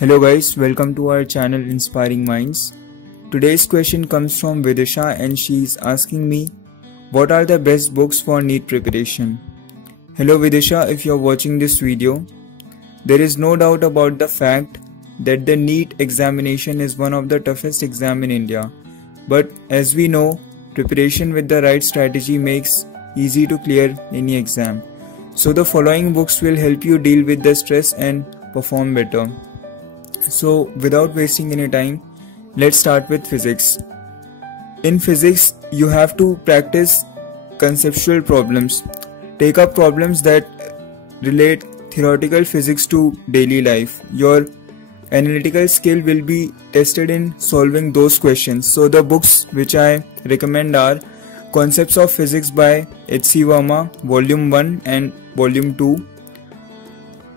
Hello guys, welcome to our channel Inspiring Minds. Today's question comes from Vidisha and she is asking me, what are the best books for NEET preparation? Hello Vidisha, if you are watching this video, there is no doubt about the fact that the NEET examination is one of the toughest exams in India. But as we know, preparation with the right strategy makes easy to clear any exam. So the following books will help you deal with the stress and perform better. So without wasting any time, let's start with physics. In physics, you have to practice conceptual problems. Take up problems that relate theoretical physics to daily life. Your analytical skill will be tested in solving those questions. So the books which I recommend are Concepts of Physics by H.C. Verma, Volume 1 and Volume 2.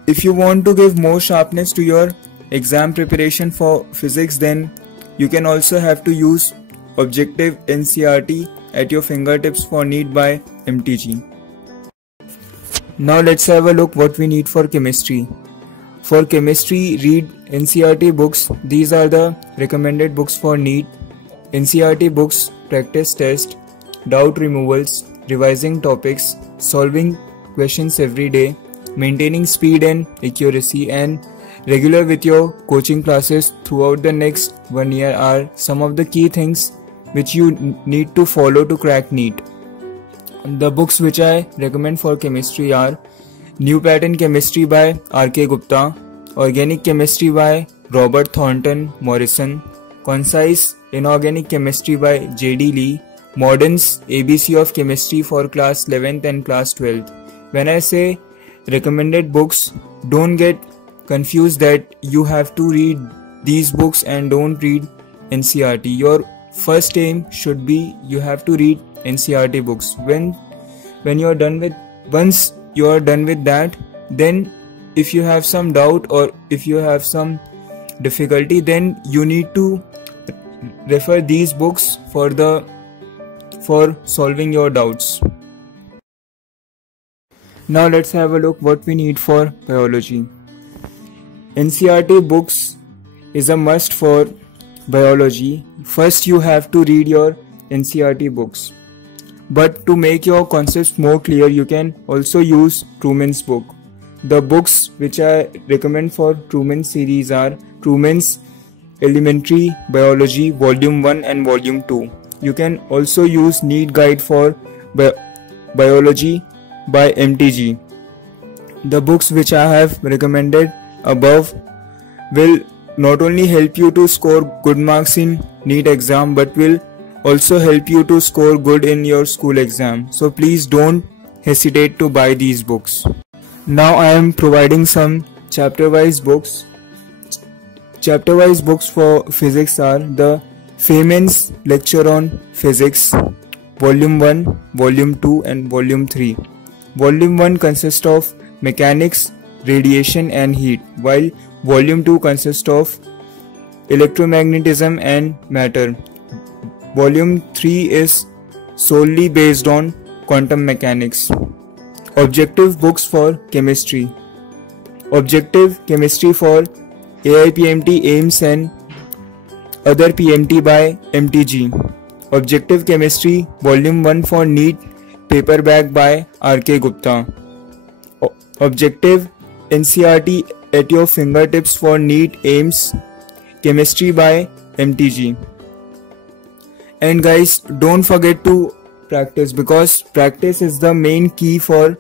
If you want to give more sharpness to your exam preparation for physics, then you can also have to use Objective NCERT at your fingertips for NEET by MTG. Now let's have a look what we need for chemistry. For chemistry, read NCERT books. These are the recommended books for NEET. NCERT books, practice test, doubt removals, revising topics, solving questions every day, maintaining speed and accuracy, and regular with your coaching classes throughout the next 1 year are some of the key things which you need to follow to crack NEET. The books which I recommend for chemistry are New Pattern Chemistry by R.K. Gupta, Organic Chemistry by Robert Thornton Morrison, Concise Inorganic Chemistry by J.D. Lee, Mordon's ABC of Chemistry for class 11th and class 12th. When I say recommended books, don't get confused that you have to read these books and don't read NCERT. Your first aim should be you have to read NCERT books. Once you are done with that, then if you have some doubt or if you have some difficulty, then you need to refer these books for solving your doubts. Now let's have a look what we need for biology. NCERT books is a must for biology. First you have to read your NCERT books. But to make your concepts more clear, you can also use Truman's book. The books which I recommend for Truman series are Truman's Elementary Biology Volume 1 and Volume 2. You can also use NEET Guide for Biology by MTG. The books which I have recommended above will not only help you to score good marks in NEET exam but will also help you to score good in your school exam. So please don't hesitate to buy these books. Now I am providing some chapter-wise books. Chapter-wise books for physics are the Feynman's Lecture on Physics, Volume 1, Volume 2 and Volume 3. Volume 1 consists of mechanics, radiation and heat, while Volume 2 consists of electromagnetism and matter. Volume 3 is solely based on quantum mechanics. Objective books for chemistry. Objective Chemistry for AIPMT, AIMS and other PMT by MTG. Objective Chemistry Volume 1 for NEET, paperback by R.K. Gupta. Objective NCERT at your fingertips for NEET, AIMS, Chemistry by MTG. And guys, don't forget to practice, because practice is the main key for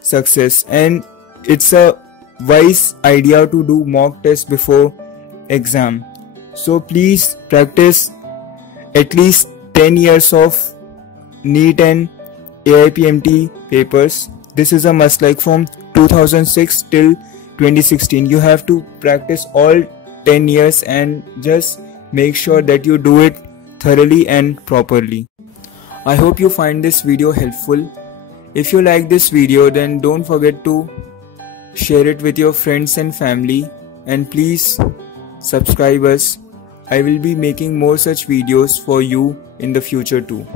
success, and it's a wise idea to do mock test before exam. So please practice at least 10 years of NEET and AIPMT papers. This is a must, like from 2006 till 2016. You have to practice all 10 years and just make sure that you do it thoroughly and properly. I hope you find this video helpful. If you like this video, then don't forget to share it with your friends and family, and please subscribe us. I will be making more such videos for you in the future too.